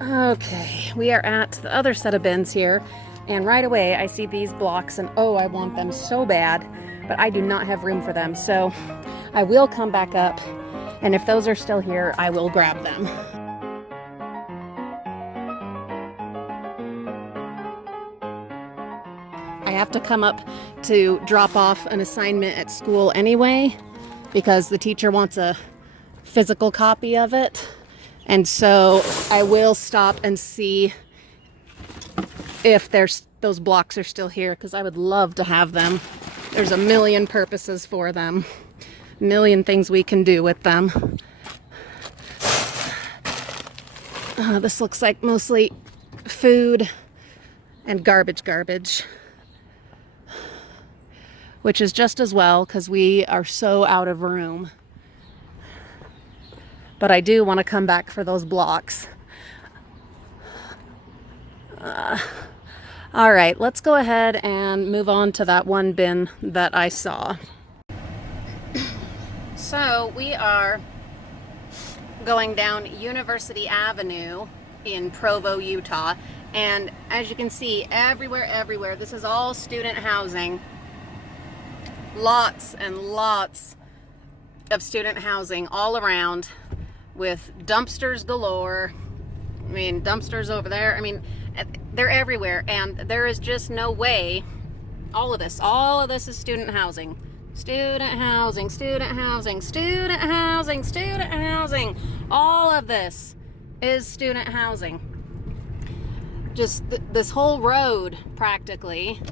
Okay, we are at the other set of bins here, and right away I see these blocks and oh, I want them so bad, but I do not have room for them, so I will come back up, and if those are still here, I will grab them. I have to come up to drop off an assignment at school anyway, because the teacher wants a physical copy of it. And so I will stop and see if those blocks are still here, because I would love to have them. There's a million purposes for them, a million things we can do with them. This looks like mostly food and garbage, which is just as well because we are so out of room. But I do want to come back for those blocks. All right, let's go ahead and move on to that one bin that I saw. So we are going down University Avenue in Provo, Utah. And as you can see, everywhere, this is all student housing. Lots and lots of student housing all around, with dumpsters galore. I mean, dumpsters over there. I mean, they're everywhere, and there is just no way. All of this is student housing. Student housing. All of this is student housing. Just this whole road practically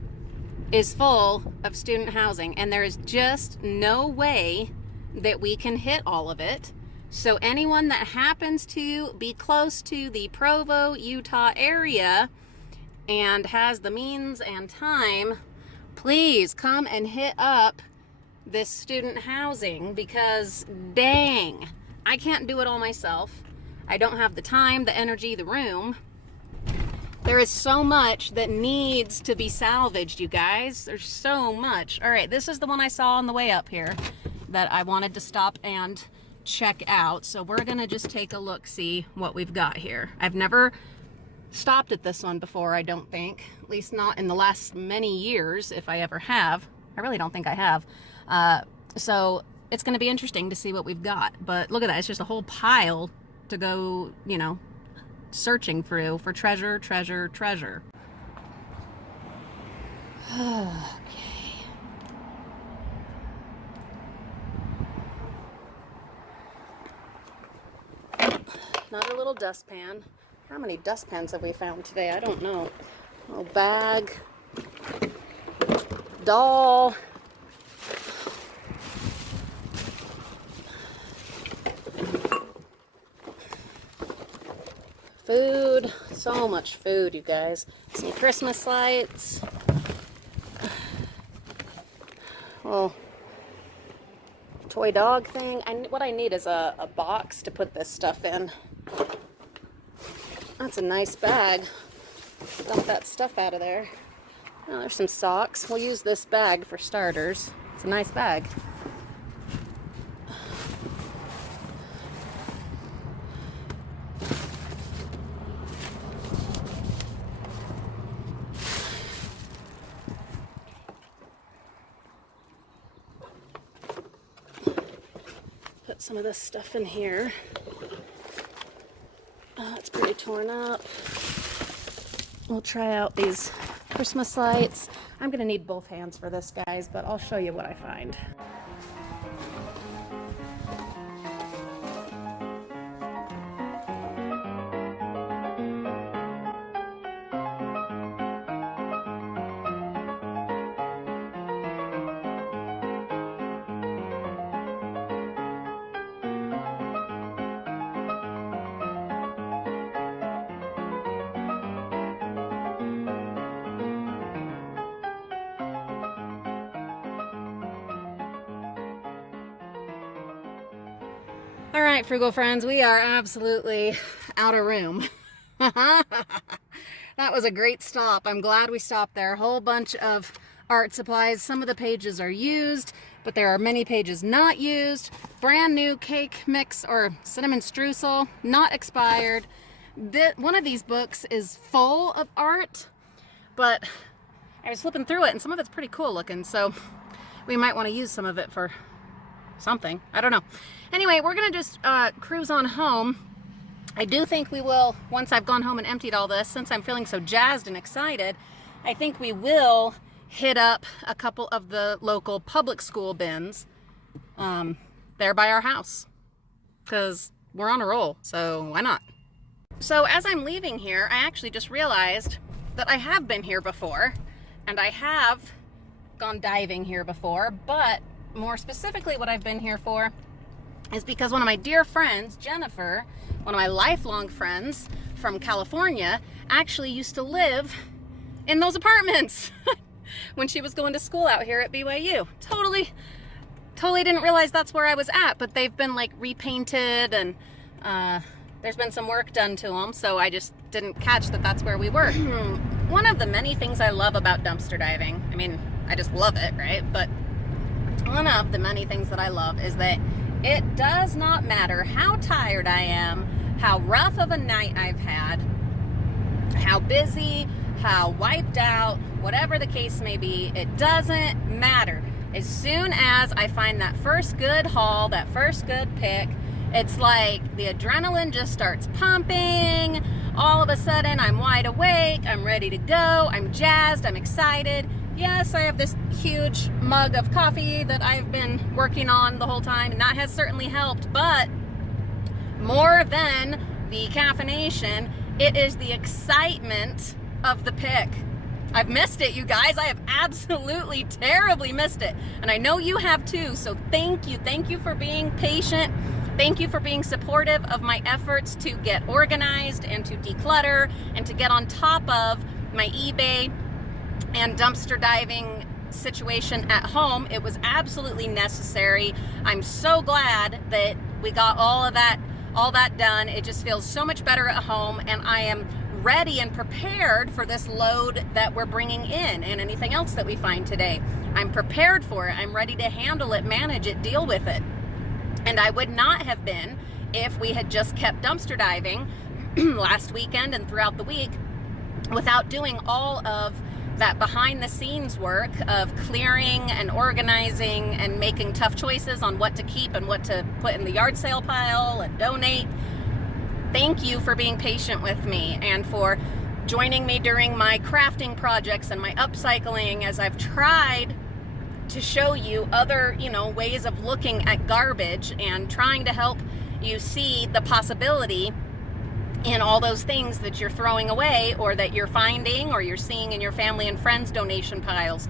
is full of student housing, and there is just no way that we can hit all of it. So anyone that happens to be close to the Provo, Utah area and has the means and time, please come and hit up this student housing, because dang, I can't do it all myself. I don't have the time, the energy, the room. There is so much that needs to be salvaged, you guys. There's so much. All right, this is the one I saw on the way up here that I wanted to stop and check out. So we're gonna just take a look, see what we've got here. I've never stopped at this one before, I don't think. At least not in the last many years, if I ever have. I really don't think I have. So it's gonna be interesting to see what we've got. But look at that, it's just a whole pile to go, you know, searching through for treasure. Okay. Another little dustpan. How many dustpans have we found today? I don't know. Little bag. Doll. Food. So much food, you guys. Some Christmas lights. Well, toy dog thing. What I need is a box to put this stuff in. That's a nice bag. Dump that stuff out of there. Oh, there's some socks. We'll use this bag for starters. It's a nice bag. Put some of this stuff in here. Oh, it's pretty torn up. We'll try out these Christmas lights. I'm gonna need both hands for this, guys, but I'll show you what I find. All right, Frugal Friends, we are absolutely out of room. That was a great stop. I'm glad we stopped there. A whole bunch of art supplies. Some of the pages are used, but there are many pages not used. Brand new cake mix or cinnamon streusel, not expired. One of these books is full of art, but I was flipping through it and some of it's pretty cool looking, so we might want to use some of it for something. I don't know. Anyway, we're going to just cruise on home. I do think we will, once I've gone home and emptied all this, since I'm feeling so jazzed and excited, I think we will hit up a couple of the local public school bins there by our house, because we're on a roll, so why not? So as I'm leaving here, I actually just realized that I have been here before, and I have gone diving here before, but more specifically what I've been here for is because one of my dear friends, Jennifer, one of my lifelong friends from California, actually used to live in those apartments when she was going to school out here at BYU. Totally didn't realize that's where I was at, but they've been like repainted and there's been some work done to them, so I just didn't catch that that's where we were. One of the many things I love about dumpster diving, I mean, I just love it, right? But one of the many things that I love is that it does not matter how tired I am, how rough of a night I've had, how busy, how wiped out, whatever the case may be, it doesn't matter. As soon as I find that first good haul, that first good pick, it's like the adrenaline just starts pumping. All of a sudden, I'm wide awake, I'm ready to go, I'm jazzed, I'm excited. Yes, I have this huge mug of coffee that I've been working on the whole time, and that has certainly helped, but more than the caffeination, it is the excitement of the pick. I've missed it, you guys. I have absolutely terribly missed it, and I know you have too, so thank you. Thank you for being patient. Thank you for being supportive of my efforts to get organized and to declutter and to get on top of my eBay and dumpster diving situation at home. It was absolutely necessary. I'm so glad that we got all that done. It just feels so much better at home, and I am ready and prepared for this load that we're bringing in and anything else that we find today. I'm prepared for it. I'm ready to handle it, manage it, deal with it. And I would not have been if we had just kept dumpster diving last weekend and throughout the week without doing all of that behind the scenes work of clearing and organizing and making tough choices on what to keep and what to put in the yard sale pile and donate. Thank you for being patient with me and for joining me during my crafting projects and my upcycling as I've tried to show you other, ways of looking at garbage and trying to help you see the possibility in all those things that you're throwing away or that you're finding or you're seeing in your family and friends donation piles.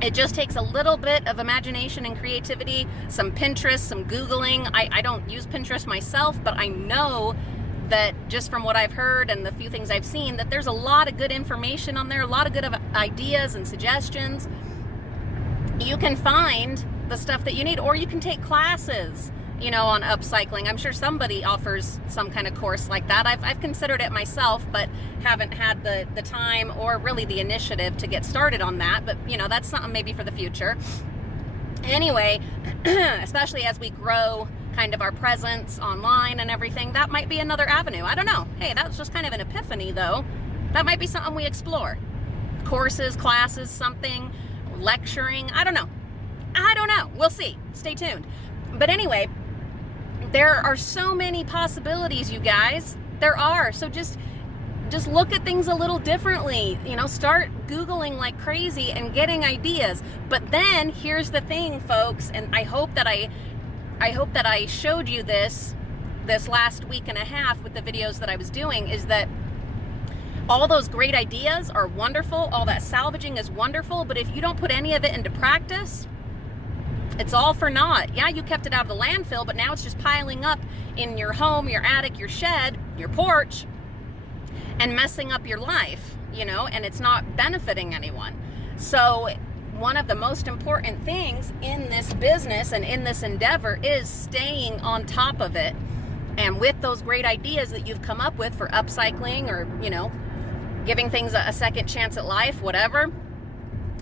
It just takes a little bit of imagination and creativity, some Pinterest, some Googling. I don't use Pinterest myself, but I know that just from what I've heard and the few things I've seen, that there's a lot of good information on there, a lot of good ideas and suggestions. You can find the stuff that you need, or you can take classes, on upcycling. I'm sure somebody offers some kind of course like that. I've considered it myself, but haven't had the time or really the initiative to get started on that. But, that's something maybe for the future. Anyway, especially as we grow kind of our presence online and everything, that might be another avenue. I don't know. Hey, that was just kind of an epiphany, though. That might be something we explore. Courses, classes, something. Lecturing, I don't know. We'll see. Stay tuned. But anyway, there are so many possibilities, you guys. There are. So just look at things a little differently. Start Googling like crazy and getting ideas. But then here's the thing, folks, and I hope that I showed you this last week and a half with the videos that I was doing, is that all those great ideas are wonderful. All that salvaging is wonderful. But if you don't put any of it into practice, it's all for naught. Yeah, you kept it out of the landfill, but now it's just piling up in your home, your attic, your shed, your porch, and messing up your life, and it's not benefiting anyone. So one of the most important things in this business and in this endeavor is staying on top of it. And with those great ideas that you've come up with for upcycling or, giving things a second chance at life, whatever,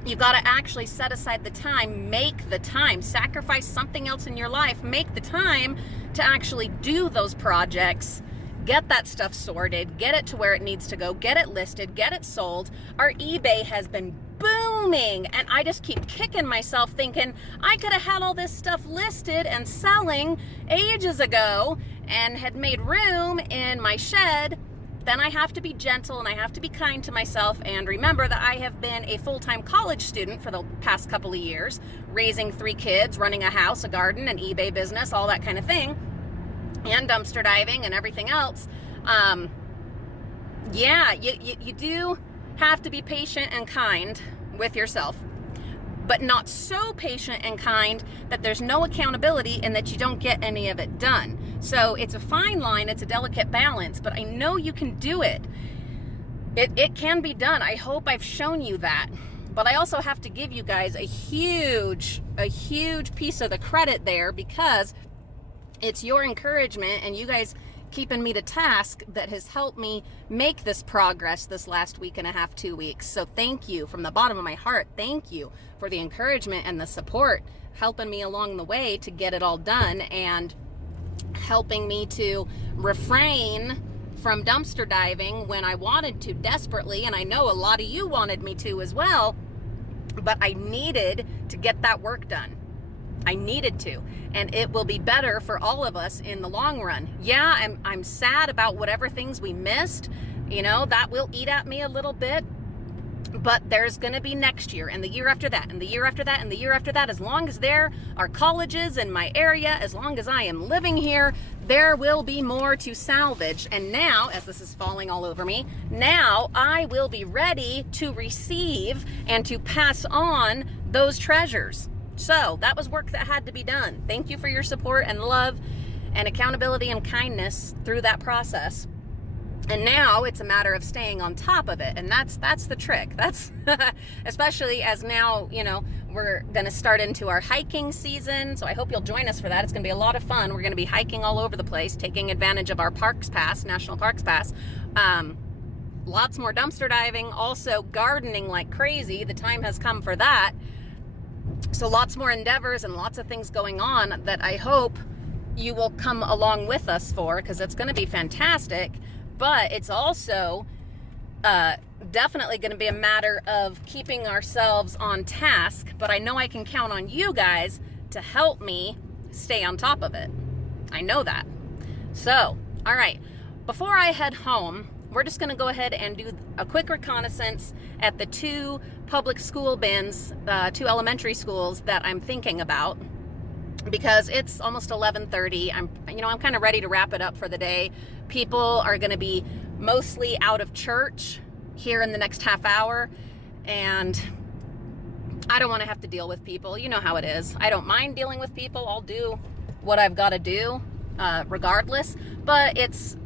you got to actually set aside the time, make the time, sacrifice something else in your life, make the time to actually do those projects get that stuff sorted, get it to where it needs to go, get it listed, get it sold. Our eBay has been booming, and I just keep kicking myself thinking I could have had all this stuff listed and selling ages ago and had made room in my shed. Then I have to be gentle and I have to be kind to myself and remember that I have been a full-time college student for the past couple of years, raising 3 kids, running a house, a garden, an eBay business, all that kind of thing, and dumpster diving and everything else. Yeah, you do have to be patient and kind with yourself, but not so patient and kind that there's no accountability and that you don't get any of it done. So it's a fine line, it's a delicate balance, but I know you can do it. It can be done. I hope I've shown you that. But I also have to give you guys a huge piece of the credit there, because it's your encouragement and you guys keeping me to task that has helped me make this progress this last week and a half, 2 weeks. So thank you from the bottom of my heart. Thank you for the encouragement and the support, helping me along the way to get it all done and helping me to refrain from dumpster diving when I wanted to desperately. And I know a lot of you wanted me to as well, but I needed to get that work done. I needed to, and it will be better for all of us in the long run. Yeah, I'm sad about whatever things we missed. You know, that will eat at me a little bit, but there's going to be next year and the year after that and the year after that and the year after that. As long as there are colleges in my area, as long as I am living here, there will be more to salvage. And now, as this is falling all over me, now I will be ready to receive and to pass on those treasures. So that was work that had to be done. Thank you for your support and love and accountability and kindness through that process. And now it's a matter of staying on top of it. And that's the trick. That's especially as now, you know, we're going to start into our hiking season. So I hope you'll join us for that. It's going to be a lot of fun. We're going to be hiking all over the place, taking advantage of our Parks Pass, National Parks Pass. Lots more dumpster diving, also gardening like crazy. The time has come for that. So lots more endeavors and lots of things going on that I hope you will come along with us for, because it's going to be fantastic. But it's also definitely going to be a matter of keeping ourselves on task. But I know I can count on you guys to help me stay on top of it. I know that. So, all right, before I head home, we're just going to go ahead and do a quick reconnaissance at the 2 public school bins, 2 elementary schools that I'm thinking about, because it's almost 11:30. I'm kind of ready to wrap it up for the day. People are going to be mostly out of church here in the next half hour, and I don't want to have to deal with people. You know how it is. I don't mind dealing with people. I'll do what I've got to do regardless, but it's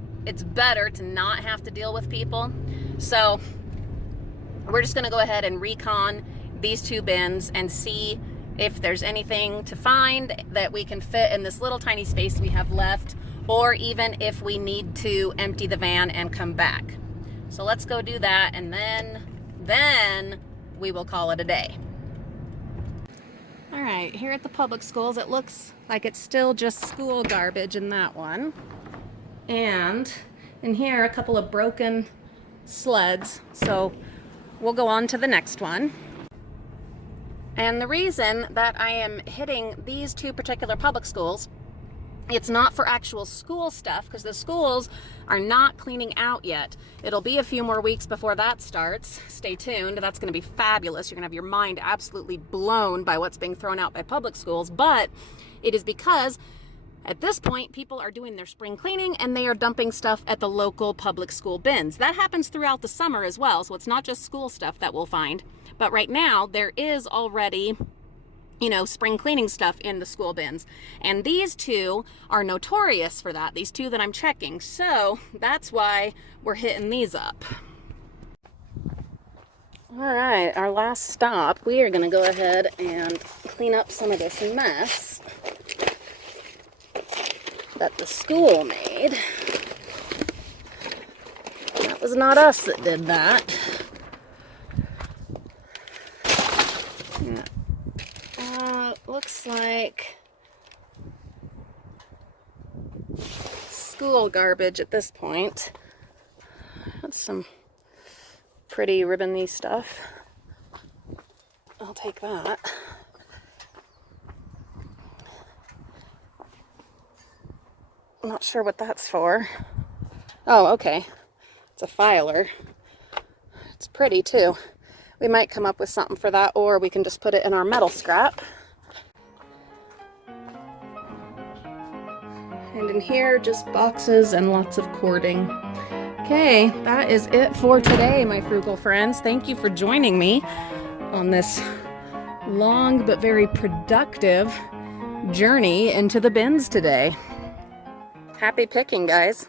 better to not have to deal with people. So we're just going to go ahead and recon these 2 bins and see if there's anything to find that we can fit in this little tiny space we have left, or even if we need to empty the van and come back. So let's go do that, and then we will call it a day. All right, here at the public schools, it looks like it's still just school garbage in that one. And in here, a couple of broken sleds. So we'll go on to the next one. And the reason that I am hitting these 2 particular public schools, it's not for actual school stuff, because the schools are not cleaning out yet. It'll be a few more weeks before that starts. Stay tuned. That's going to be fabulous. You're going to have your mind absolutely blown by what's being thrown out by public schools. But it is because at this point, people are doing their spring cleaning and they are dumping stuff at the local public school bins. That happens throughout the summer as well, so it's not just school stuff that we'll find. But right now, there is already, spring cleaning stuff in the school bins. And these 2 are notorious for that, these 2 that I'm checking. So that's why we're hitting these up. All right, our last stop, we are going to go ahead and clean up some of this mess that the school made. That was not us that did that. Looks like school school garbage at this point. That's some pretty ribbony stuff. I'll take that. I'm not sure what that's for. Oh, okay. It's a filer. It's pretty too. We might come up with something for that, or we can just put it in our metal scrap. And in here, just boxes and lots of cording. Okay, that is it for today, my frugal friends. Thank you for joining me on this long but very productive journey into the bins today. Happy picking, guys.